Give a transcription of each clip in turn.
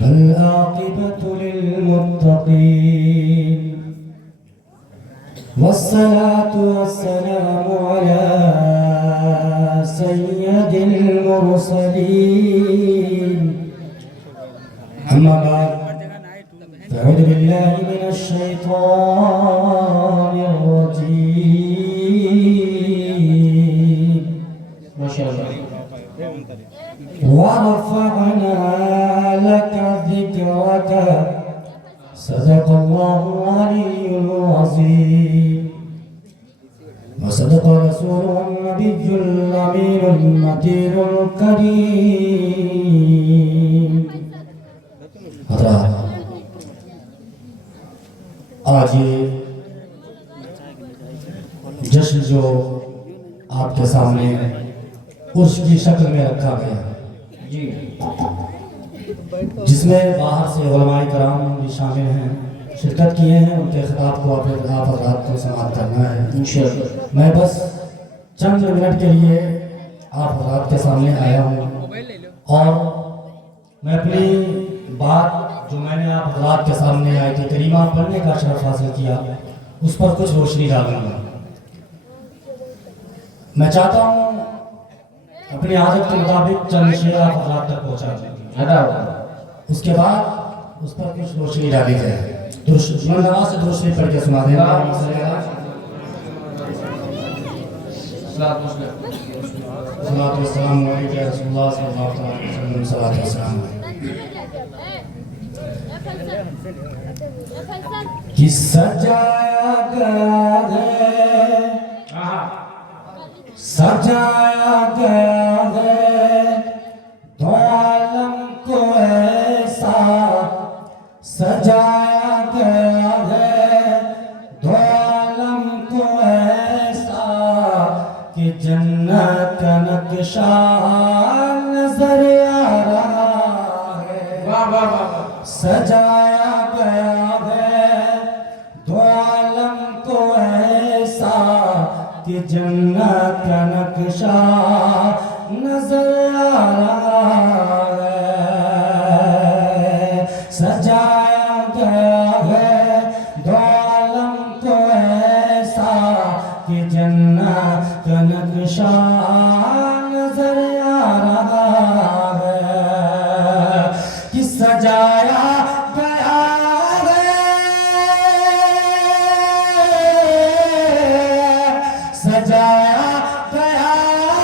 والعاقبة للمتقين والصلاة والسلام على سيد المرسلين أما بعد فأعوذ بالله من الشيطان الرجيم ما شاء الله ورفعنا لك ذكرك صدق الله العلي العظيم وصدق رسوله النبي الأمين المتين الكريم. آج یہ جشن جو آپ کے سامنے عرس کی شکل میں رکھا گیا جس میں باہر سے علماء کرام بھی شامل ہیں، شرکت کیے ہیں، ان کے خطاب کو آپ حضرات کو سماعت کرنا ہے انشاءاللہ. میں بس چند منٹ کے لیے آپ حضرات کے سامنے آیا ہوں اور میں اپنی بات جو میں نے آپ حضرات کے سامنے آئی تھی کریمہ پڑھنے کا شرف حاصل کیا اس پر کچھ روشنی ڈالوں گا. میں چاہتا ہوں اپنی عادت کے مطابق چند شعر آپ حضرات تک پہنچا دیں، اس کے بعد اس پر کچھ روشنی ڈالی جائے. نواز سے روشنی پڑھ کے سنا دیں. صلاۃ والسلام علیک یا رسول اللہ صلی اللہ علیہ وسلم. صلاۃ والسلام کہ سجایا گیا ہے، سجایا گیا ہے دو عالم کو ایسا، سجایا گیا ہے دو عالم کو ایسا کہ جنت کا نقشہ نظر آ رہا ہے. سجایا گیا ہے دو عالم کو ایسا کہ جنت کا نقشہ نظر آ رہا ہے. سجایا گیا ہے دو عالم کو ایسا کہ جنت کا نقشہ نظر آ رہا ہے. کہ سجایا گیا ہے، سجایا گیا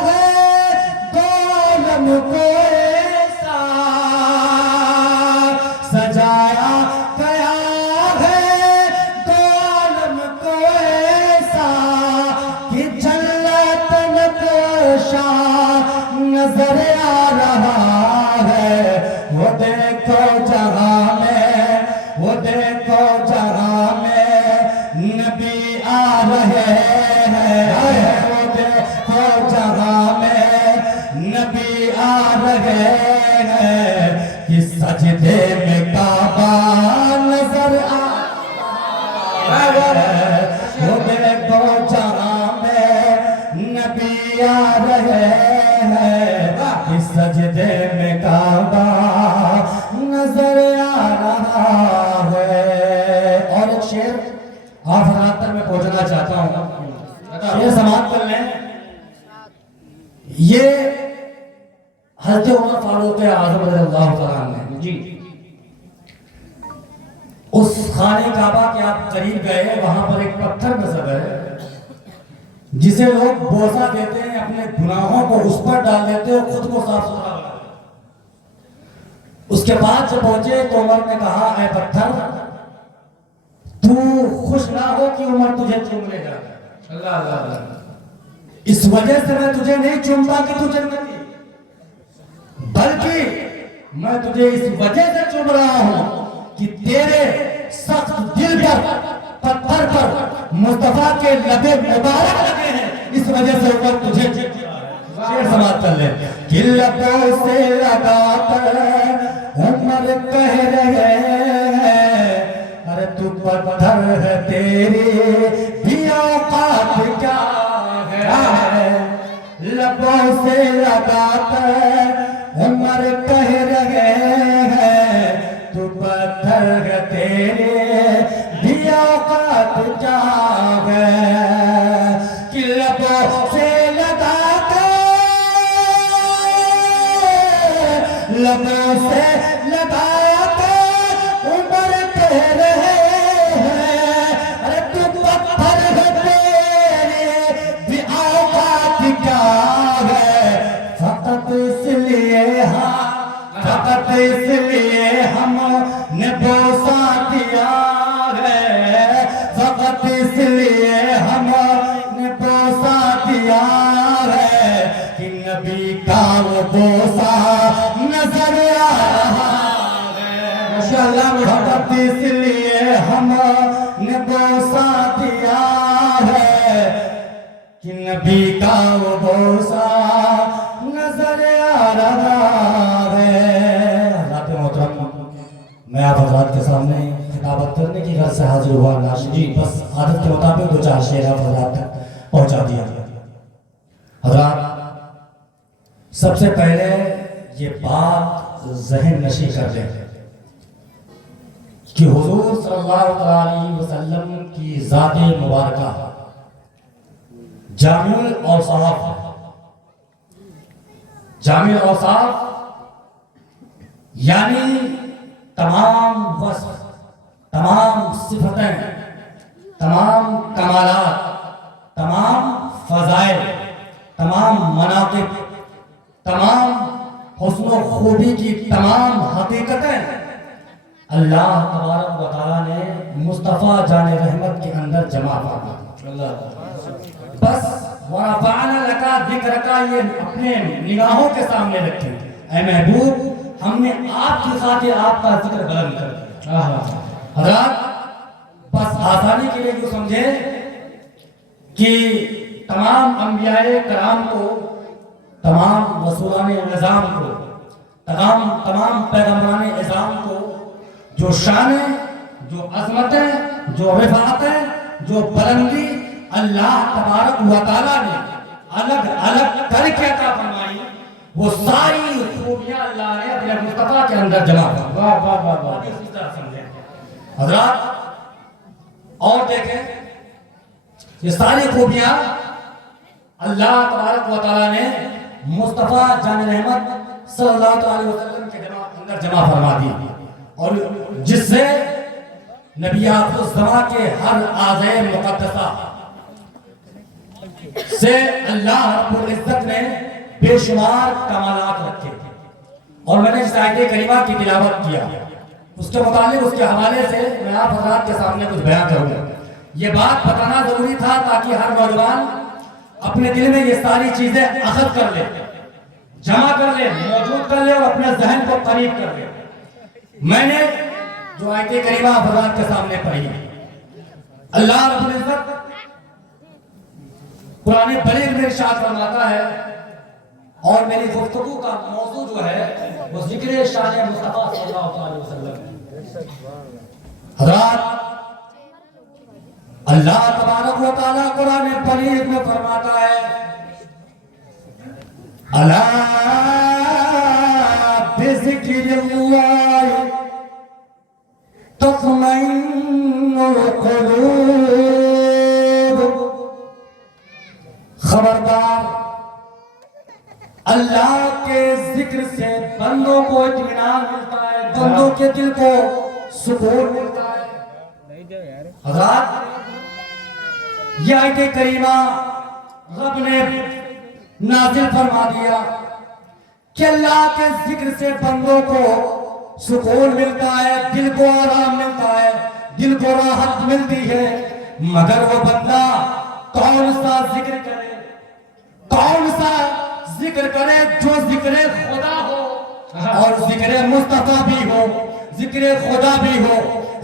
ہے دو عالم کو ایسا، سجایا گیا ہے دو عالم کو ایسا کہ جنت نقشہ نظر آ رہا ہے. وہ دیکھو جہاں میں، وہ دیکھو جہاں میں نبی آ رہے ہیں. وہ دیکھو جہاں میں نبی آ رہے ہیں کہ سجدے میں کعبہ نظر آ رہا ہے. وہ دیکھو جہاں میں نبی آ رہے ہیں کہ سجدے میں کعبہ نظر آ رہا ہے. اور ایک شعر آپ حضرات تک میں پہنچنا چاہتا ہوں، شعر سماعت کر لیں. یہ حضرت عمر فاروق اعظم رضی اللہ تعالیٰ عنہ جی اس خانہ کعبہ کے آپ قریب گئے، وہاں پر ایک پتھر نظر ہے جسے لوگ بوسہ دیتے ہیں، اپنے گناہوں کو اس پر ڈال دیتے ہیں، خود کو صاف ستھرا بنا دیتے ہیں. اس کے بعد جب پہنچے تو عمر نے کہا اے پتھر تو خوش نہ ہو کہ عمر تجھے چومنے جا رہا ہے. اللہ اللہ اللہ. اس وجہ سے میں تجھے نہیں چومتا کہ تو جنتی، بلکہ میں تجھے اس وجہ سے چوم رہا ہوں کہ تیرے سخت دل پر پتھر پر مصطفیٰ کے لبے مبارک لگے ہیں، اس وجہ سے عمر تجھے شعر سماعت کر لیں. کہ لبوں سے لگا کر عمر کہہ رہے ہیں ارے تو پتھر ہے تیری بھی اوقات کیا ہے. لبوں سے لگا کر عمر کہہ رہے ہیں تو پتھر ہے تیرے بھی اوقات جاوے کہ لبوں سے لگا کر لبوں سے لگا کر عمر کہہ رہے فقط اس لیے ہم نے بوسہ دیا ہے فقط اس لیے ہم نے بوسہ دیا ہے کہ نبی کا وہ بوسہ نظر آ رہا ہے ماشاءاللہ فقط اس لیے ہم نے بوسہ دیا ہے کہ نبی کا وہ بوسہ نظر آ رہا ہے۔ میں آپ حضرات کے سامنے خطابت کرنے کی غرض سے حاضر ہوا ناشدی بس عادت کے مطابق دو چار شعر آپ حضرات تک پہنچا دیا۔ حضرات سب سے پہلے یہ بات ذہن نشی کر لیں کہ حضور صلی اللہ علیہ وسلم کی ذات مبارکہ جامع الاوصاف جامع الاوصاف یعنی تمام وصف تمام صفتیں تمام کمالات تمام فضائل تمام مناقب تمام حسن و خوبی کی تمام حقیقتیں اللہ تبارک و تعالیٰ نے مصطفیٰ جان رحمت کے اندر جمع فرما بس وَرَفَعْنَا لَكَ ذِكْرَكَ یہ اپنے نگاہوں کے سامنے رکھیں اے محبوب ہم نے آپ کی خاطر آپ کا ذکر بلند کر دیا۔ حضرات بس آسانی کے لیے جو سمجھے کہ تمام انبیاء کرام کو تمام رسولان نظام کو تمام پیغمبران اعظام کو جو شانیں جو عظمتیں جو رفعتیں جو بلندی اللہ تبارک و تعالیٰ نے الگ الگ کر کے عطا فرمائی وہ ساری خوبیاں اللہ نے اپنے مصطفیٰ کے اندر جمع کر حضرات اور دیکھیں یہ ساری خوبیاں اللہ تبارک و تعالیٰ نے مصطفیٰ جان رحمت صلی اللہ علیہ وسلم کے اندر جمع فرما دی اور جس سے نبی آخر الزمان کے ہر اعضاء مقدسہ سے اللہ رب العزت نے بے شمار کمالات رکھے اور میں نے اس آیت کریمہ کی تلاوت کیا اس کے متعلق اس کے حوالے سے میں آپ حضرات کے سامنے کچھ بیان کروں گا یہ بات بتانا ضروری تھا تاکہ ہر نوجوان اپنے دل میں یہ ساری چیزیں اخذ کر لے جمع کر لے موجود کر لے اور اپنے ذہن کو قریب کر لے میں نے جو آیت کریمہ آپ حضرات کے سامنے پڑھی اللہ رب العزت قرآن بلیغ میں ارشاد فرماتا ہے اور میری گفتگو کا موضوع جو ہے وہ ذکر شان مصطفیٰ صلی اللہ علیہ وسلم حضرات اللہ تبارک و تعالیٰ قرآن بلیغ میں فرماتا ہے الا بذکر اللہ تطمئن القلوب خبردار اللہ کے ذکر سے بندوں کو اطمینان ملتا ہے بندوں کے دل کو سکون ملتا ہے حضرات یہ آیت کریمہ رب نے نازل فرما دیا کہ اللہ کے ذکر سے بندوں کو سکون ملتا ہے دل کو آرام ملتا ہے دل کو راحت ملتی ہے مگر وہ بندہ کون سا ذکر کرے کون سا ذکر کرے جو ذکر خدا ہو اور ذکر مصطفیٰ بھی ہو ذکر خدا بھی ہو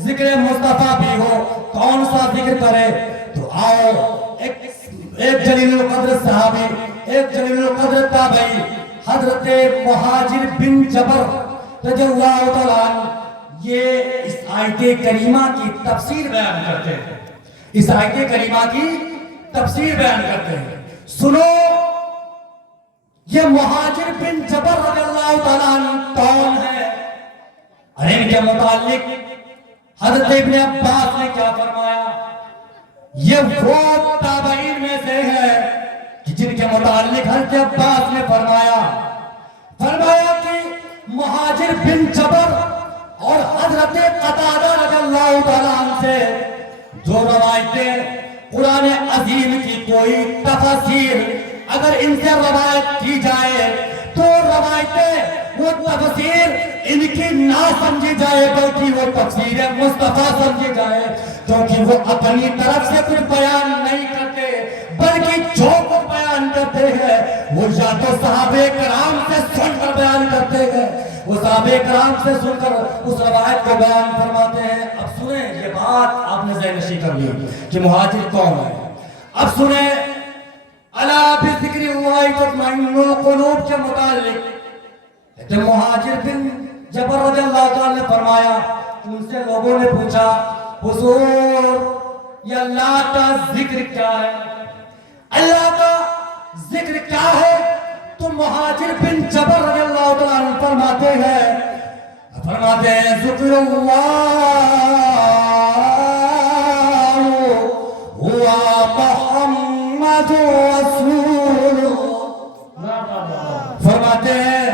ذکر مصطفیٰ بھی ہو کون سا ذکر کرے تو آؤ ایک جلیل القدر صحابی ایک جلیل القدر تابعی حضرت مہاجر بن جبر رضی اللہ تعالیٰ عنہ یہ اس آیت کریمہ کی تفسیر بیان کرتے ہیں اس آیت کریمہ کی تفسیر بیان کرتے ہیں سنو یہ مہاجر بن جبر رضی اللہ تعالیٰ عنہ کون ہے؟ اور ان کے متعلق حضرت ابن عباس نے کیا فرمایا؟ یہ وہ تابعین میں سے ہے جن کے متعلق حضرت عباس نے فرمایا کہ مہاجر بن جبر اور حضرت قتادہ رضی اللہ تعالیٰ عنہ سے جو روایتیں قرآن عظیم کی کوئی تفسیر اگر ان سے روایت کی جائے تو روایتیں وہ تفسیر ان کی نہ سمجھی جائے بلکہ وہ تفسیر مصطفیٰ سمجھی جائے، کیونکہ وہ اپنی طرف سے کچھ بیان نہیں کرتے بلکہ جو کچھ بیان کرتے ہیں وہ یا تو صحابہ کرام سے سن کر بیان کرتے ہیں، وہ صحابہ کرام سے سن کر اس روایت کو بیان فرماتے ہیں۔ اب سنیں، یہ بات آپ نے ذہن نشین کر لی کہ مہاجر کون ہے۔ اب سنیں، الا بذکر اللہ تطمئن القلوب کے متعلق تو مہاجر بن جبر رضی اللہ تعالیٰ نے فرمایا کہ ان سے لوگوں نے پوچھا حضور یہ اللہ کا ذکر کیا ہے؟ اللہ کا ذکر کیا ہے؟ تو مہاجر بن جبر رضی اللہ تعالیٰ عنہ فرماتے ہیں ذکر اللہ ہوا محمد رسول، فرماتے ہیں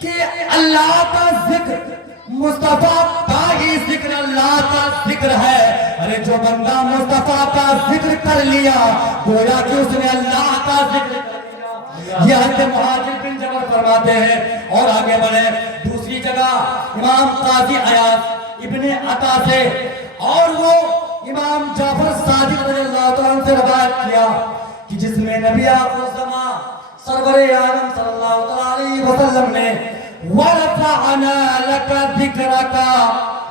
کہ اللہ کا ذکر مصطفیٰ کا ہی ذکر اللہ کا ذکر ہے۔ ارے جو بندہ مصطفیٰ کا ذکر کر لیا گویا کہ اس نے اللہ کا ذکر کر لیا۔ یہ حضرت مہاجر بن جبر فرماتے ہیں۔ اور آگے بڑھے دوسری جگہ امام قاضی عیاض ابن عطا سے اور وہ امام جعفر صادق رضی اللہ تعالیٰ عنہ سے روایت کیا کہ جس میں نبی آخر الزمان سرور عالم صلی اللہ علیہ وسلم نے وَرَفَعَنَا لَكَ ذِكْرَكَ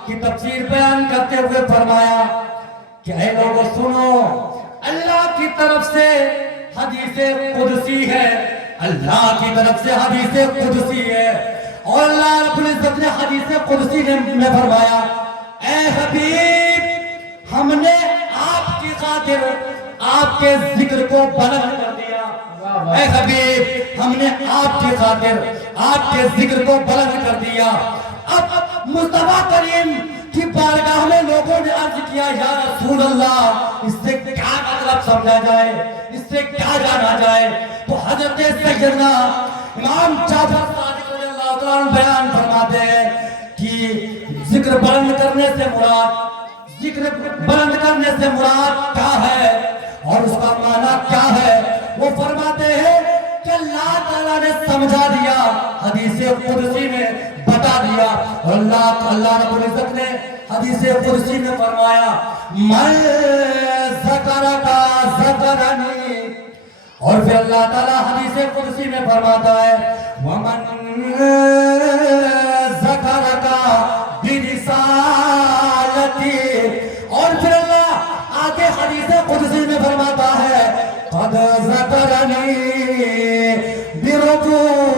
کی تفسیر بیان کرتے ہوئے فرمایا کہ اے لوگوں سنو، اللہ کی طرف سے حدیث قدسی ہے، اللہ کی طرف سے حدیث قدسی ہے، اور اللہ رب العزت نے حدیث قدسی میں فرمایا اے حبیب ہم نے آپ کی خاطر آپ کے ذکر کو بلند کر دیا، اے حبیب ہم نے آپ کی خاطر آپ کے ذکر کو بلند کر دیا۔ اب مصطفیٰ کریم کی بارگاہ میں لوگوں نے عرض کیا یا رسول اللہ اس سے کیا مطلب سمجھا جائے، اس سے کیا جانا جائے؟ تو حضرت سیدنا امام جعفر صادق رضی اللہ تعالیٰ عنہ بیان فرماتے ہیں کہ ذکر بلند کرنے سے مراد کیا ہے اور اس کا معنی کیا ہے؟ وہ فرماتے ہیں کہ اللہ تعالیٰ نے سمجھا دیا، حدیث قدسی میں بتا دیا، اور اللہ رب العزت نے حدیث قدسی میں فرمایا من ذکرک ذکرنی، اور پھر اللہ تعالیٰ حدیث قدسی میں فرماتا ہے ومن ذکرک برسالتی، اور پھر اللہ آگے حدیث قدسی میں فرماتا ہے قد ذکرنی بربوبیہ،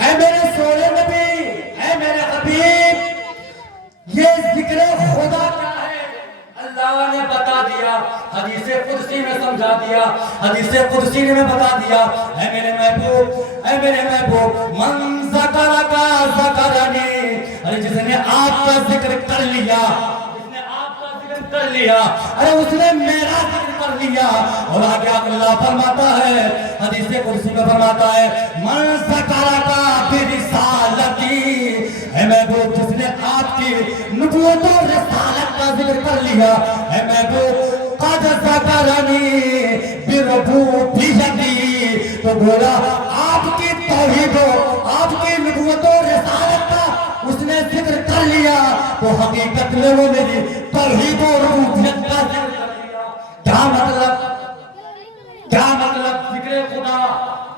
اے میرے سونے نبی، اے میرے حبیب یہ ذکر خدا کیا ہے اللہ نے بتا دیا، حدیث قدسی میں سمجھا دیا، حدیث قدسی میں بتا دیا اے میرے محبوب، اے میرے محبوب من ذکرک ذکرنی، ارے جس نے آپ کا ذکر کر لیا، کر لیا، ارے اس نے میرا ذکر کر لیا۔ اور آگے اللہ فرماتا ہے حدیث قدسی میں فرماتا ہے من ذکرک برسالتی، اے محبوب جس نے آپ کی نبوت و رسالت کا ذکر کر لیا، اے محبوب قد ذکرنی بربوبیتی، تو بولا آپ کی توحید و آپ کی نبوت و رسالت کا اس نے ذکر کر لیا تو حقیقت میں وہ میری توحید و ربوبیت کا ذکر کر لیا۔ کیا مطلب ذکر خدا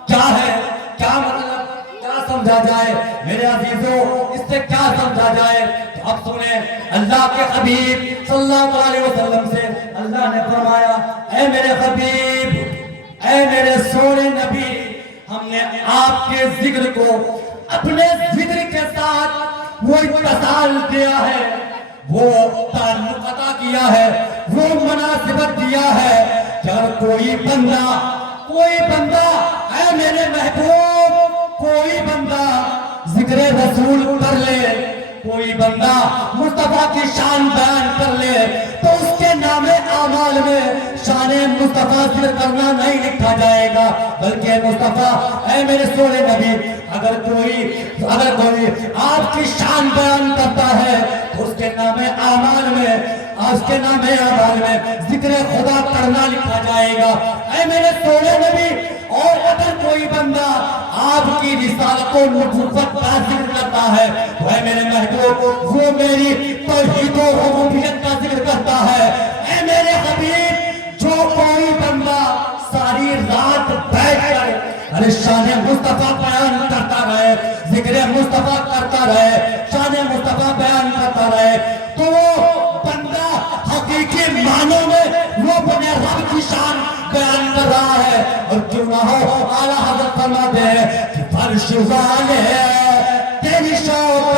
کیا ہے؟ کیا مطلب کیا سمجھا جائے میرے عزیزوں؟ اس سے کیا سمجھا جائے؟ تو اب سنیں، اللہ کے حبیب صلی اللہ علیہ وسلم سے اللہ نے فرمایا اے میرے حبیب، اے میرے سونے نبی، ہم نے آپ کے ذکر کو اپنے ذکر کے ساتھ وہ اتصال دیا ہے، وہ تعلق عطا کیا ہے، وہ مناسبت دیا ہے کہ اگر کوئی بندہ اے میرے محبوب، کوئی بندہ ذکر رسول کر لے، کوئی بندہ مصطفیٰ کی شان بیان کر لے، تو اس کے نام اعمال میں شان مصطفیٰ ذکر کرنا نہیں لکھا جائے گا، بلکہ مصطفیٰ اے میرے سونے نبی، اگر کوئی آپ کی شان بیان کرتا ہے تو اس کے نام اعمال میں ذکر خدا کرنا لکھا جائے گا، اے میرے سونے نبی۔ اور اگر کوئی بندہ آپ کی رسالت و نبوت کا ذکر کرتا ہے تو اے میرے محبوب وہ میری توحید و ربوبیت کا ذکر کرتا ہے، اے میرے حبیب جو کوئی بندہ ساری رات بیٹھ کر شان مصطفیٰ بیان کرتا رہے، ذکر مصطفیٰ کرتا رہے، شان مصطفیٰ بیان کرتا رہے، تو وہ بندہ حقیقی معنوں میں وہ اپنے رب کی شان بیان کر رہا ہے۔ اور کیوں نہ ہو، اعلیٰ حضرت فرماتے ہیں کہ فرش والے تیری شوقت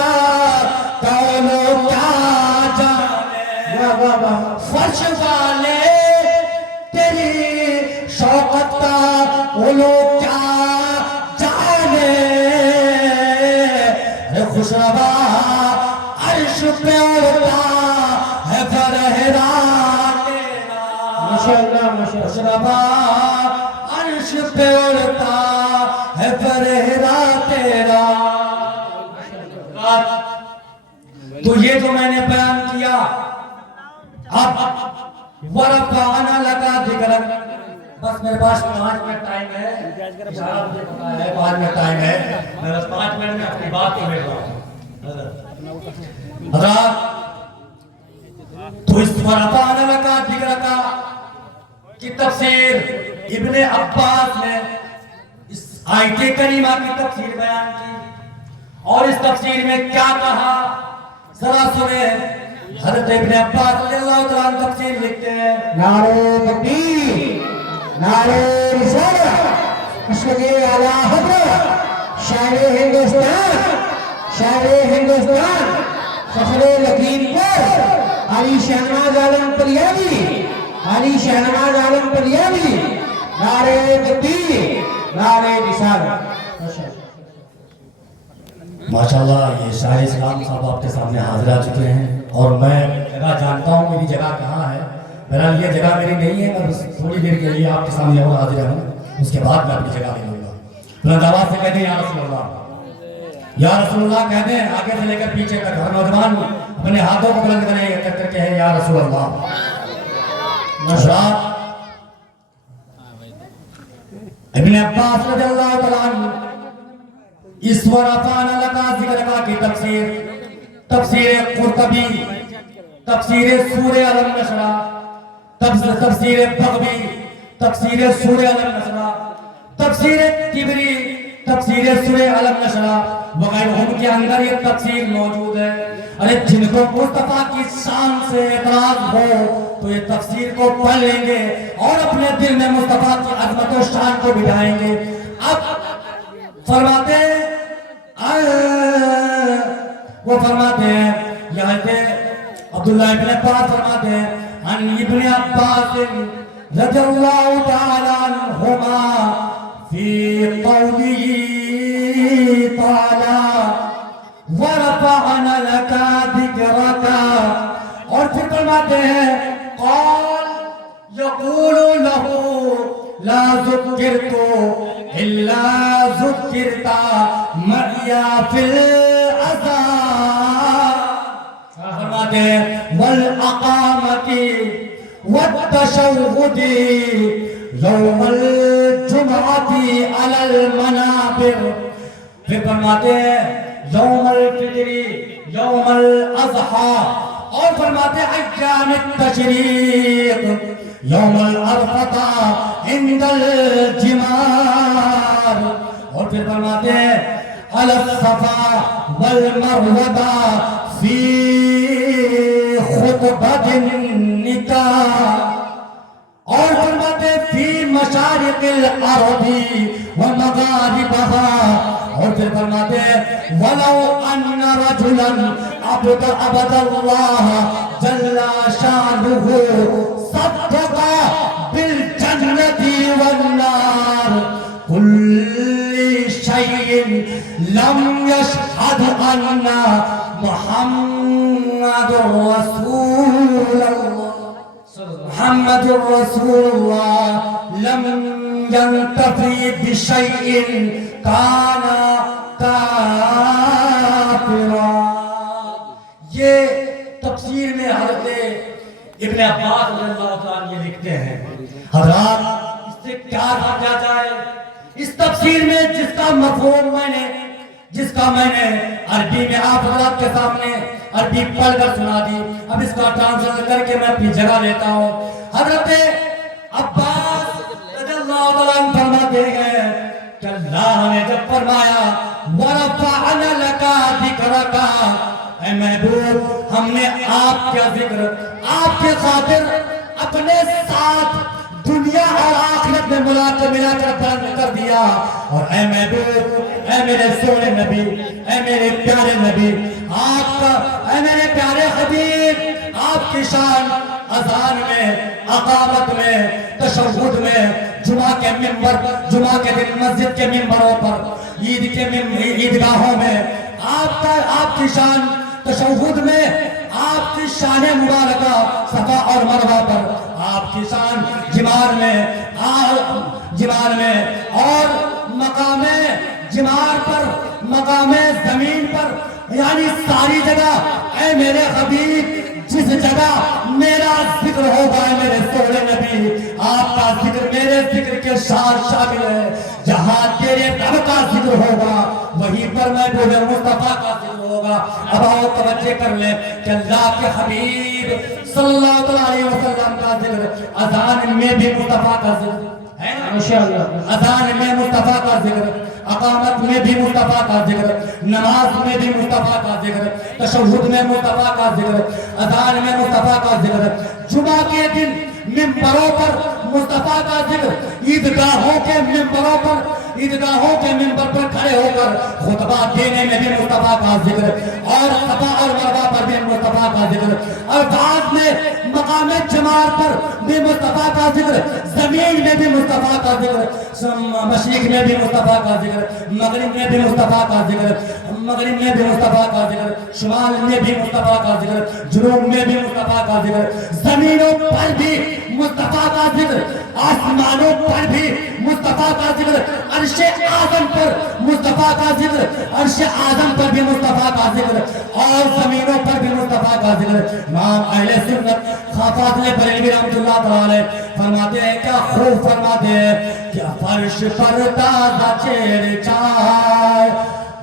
کونوں کیا جانے، فرش والے تیری شوقت کا کونوں کیا جانے، خوشربا عرش پہ اڑتا ہے فرحرا تیرا، خوشربا عرش پہ اڑتا ہے فرحرا تیرا۔ تو یہ جو میں نے بیان کیا، اب وَرَفَعْنَا لَكَ ذِكْرَكَ، بس میرے پاس 5 منٹ ٹائم ہے، اشارہ مجھے پتا ہے 5 منٹ ٹائم ہے، میں بس 5 منٹ میں اپنی بات کو بھیج رہا ہوں۔ حضرات، تو اس وَرَفَعْنَا لَكَ ذِكْرَكَ کی تفسیر ابن عباس نے اس آیت کریمہ کی تفسیر بیان کی، اور اس تفسیر میں کیا کہا ذرا سنیں۔ حضرت ابن عباس رضی اللہ تعالیٰ عنہ تفسیر لکھتے ہیں، نعرہ تکبیر، نعرہ رسالت، مشرق اعلیٰ حضرت شاعر ہندوستان فخر لکھیمپور علی شہنواز عالم پریانی، نعرہ تکبیر، نعرہ رسالت۔ ماشاءاللہ یہ شاعر اسلام صاحب آپ کے سامنے حاضر آ چکے ہیں، اور میں جگہ جانتا ہوں میری جگہ کہاں ہے، بہرحال یہ جگہ میری نہیں ہے، میں بس تھوڑی دیر کے لیے آپ کے سامنے اور حاضر ہوں، اس کے بعد میں اپنی جگہ لے لوں گا۔ بلند آواز سے کہہ دیں یا رسول اللہ، یا رسول اللہ کہہ دیں، آگے سے لے کر پیچھے تک ہر نوجوان اپنے ہاتھوں کو بلند کریں کر کے ہے یا رسول اللہ۔ ابن عباس رضی اللہ تعالیٰ عنہ اس وَرَفَعْنَا لَكَ ذِكْرَكَ کی تفسیر قرطبی، تفسیر سورہ علم نشرہ، تفسیر بغوی، تفسیر سورہ علم نشرہ، تفسیر تبری، تفسیر سورہ علم نشرہ وغیرہ کے اندر یہ تفسیر موجود ہے۔ ارے جن کو مصطفیٰ کی شان سے اعتراض ہو تو یہ تفسیر کو پڑھ لیں گے اور اپنے دل میں مصطفیٰ کی عظمت و شان کو بٹھائیں گے۔ اب فرماتے ہیں یہاں پہ عبداللہ ابن عباس فرماتے ہیں ان ابن عباس رضی اللہ تعالیٰ عنہما فی قوله تعالیٰ وَرَفَعْنَا لَكَ ذِكْرَكَ، اور پھر فرماتے ہیں قال یقول له لا ذکرت الا ذکرت معی فی العذاب، فرماتے ہیں والاقامت والتشہد یوم الجمعۃ علی المنابر، پھر فرماتے ہیں یوم الفطر، یوم الاضحیٰ، اور فرماتے ہیں ایام التشریق، یوم العرفہ عند الجمار، اور پھر فرماتے ہیں علی الصفا والمروہ فی خطبۃ النکاح، اور فرماتے ہیں فی مشارق الارض ومغاربها. اور پھر فرماتے ہیں وَلَوْ أَنَّ رَجُلًا عَبَدَ اللَّهَ جَلَّ شَانُهُ صَدَّقَ بِالْجَنَّةِ وَالنَّارِ كُلِّ شَيْءٍ لَمْ يَشْهَدْ أَنَّ محمد رسول اللہ محمد رسول اللہ لم ينتفي بشيء كان كافرا. یہ تفسیر میں حضرت ابن عباس رضی اللہ تعالیٰ یہ لکھتے ہیں. حضرات اس سے کیا سمجھا جائے اس تفسیر میں جس کا مفہوم میں نے عربی میں آپ حضرات کے سامنے عربی پڑھ کر سنا دی. اب اس کا ٹرانسلیٹ کر کے میں اپنی جگہ لیتا ہوں. حضرت عباس رضی اللہ تعالیٰ عنہ فرماتے ہیں کہ اللہ نے جب فرمایا وَرَفَعْنَا لَكَ ذِكْرَكَ، اے محبوب ہم نے آپ کا ذکر آپ کے خاطر اپنے ساتھ دنیا اور آخرت میں ملا کر بلند کر دیا. اور اے محبوب، اے میرے سونے نبی، اے میرے پیارے نبی، آپ کا اے میرے پیارے حبیب، آپ کی شان اذان میں، اقامت میں، تشہد میں، جمعہ کے منبر، جمعہ کے دن مسجد کے منبروں پر، عیدگاہوں میں آپ کی شان تشہد میں، آپ کی شان مبارکہ صفا اور مروہ پر، آپ کی شان جمار میں اور مقام جمار پر، مقام زمین پر، یعنی ساری جگہ اے میرے حبیب جس جگہ میرا ذکر ہوگا اے میرے سونے نبی، آپ کا ذکر میرے ذکر کے ساتھ شامل ہے. جہاں تیرے رب کا ذکر ہوگا وہیں پر محبوب مصطفیٰ کا ذکر ہوگا. اب آؤ توجہ کر لیں کہ اللہ کے حبیب صلی اللہ علیہ وسلم کا ذکر اذان میں بھی مصطفیٰ کا ذکر ہے نا انشاءاللہ. اذان میں مصطفیٰ کا ذکر، اقامت میں بھی مصطفیٰ کا ذکر، نماز میں بھی مصطفیٰ کا ذکر، تشہد میں مصطفیٰ کا ذکر، اذان میں مصطفیٰ کا ذکر، جمعہ کے دن منبروں پر مصطفیٰ کا ذکر، عیدگاہوں کے منبر پر کھڑے ہو کر خطبہ دینے میں بھی مصطفیٰ کا ذکر، اور صفا اور مروہ پر بھی مصطفیٰ کا ذکر، اور بعد میں مقام جمار پر بھی مصطفیٰ کا ذکر، زمین میں بھی مصطفیٰ کا ذکر، مشرق میں بھی مصطفیٰ کا ذکر، مغرب میں بھی مصطفیٰ کا ذکر، مغرب میں بھی مصطفیٰ کا ذکر، شمال میں بھی مصطفیٰ کا ذکر، جنوب میں بھی مصطفیٰ کا ذکر، زمینوں پر بھی مصطفیٰ کا ذکر، آسمانوں پر بھی مصطفیٰ کا ذکر، عرش اعظم پر مصطفیٰ کا ذکر، عرش اعظم پر بھی مصطفیٰ کا ذکر، اور زمینوں پر بھی مصطفیٰ کا ذکر. امام اہل سنت فاضل بریلوی رحمۃ اللہ تعالی فرماتے ہیں کیا خوب فرماتے ہیں کہ فرش پر تازہ چیر چائے،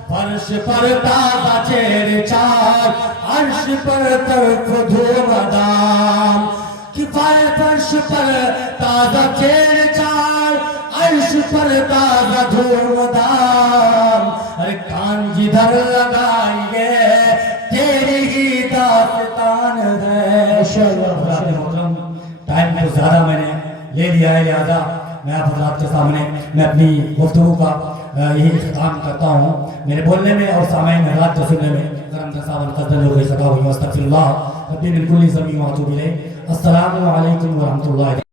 فرش پر تازہ چیر چائے، عرش پر طرف دھوم دام، کفایت فرش پر تازہ چیر چائے، عرش پر تازہ دھوم دام، ارے کان جدھر لگائیے تیری ہی داستان ہے. ٹائم کو زیادہ میں نے لے لیا ہے، لہذا میں آپ حضرات کے سامنے میں اپنی گفتگو کا یہی اختتام کرتا ہوں. میرے بولنے میں اور سامعین حضرات کے سننے میں کرم تصاون قدر ہوئی خطا ہوئی، استغفر اللہ ربی من کل ذنب واتوب الیہ. السلام علیکم ورحمۃ اللہ.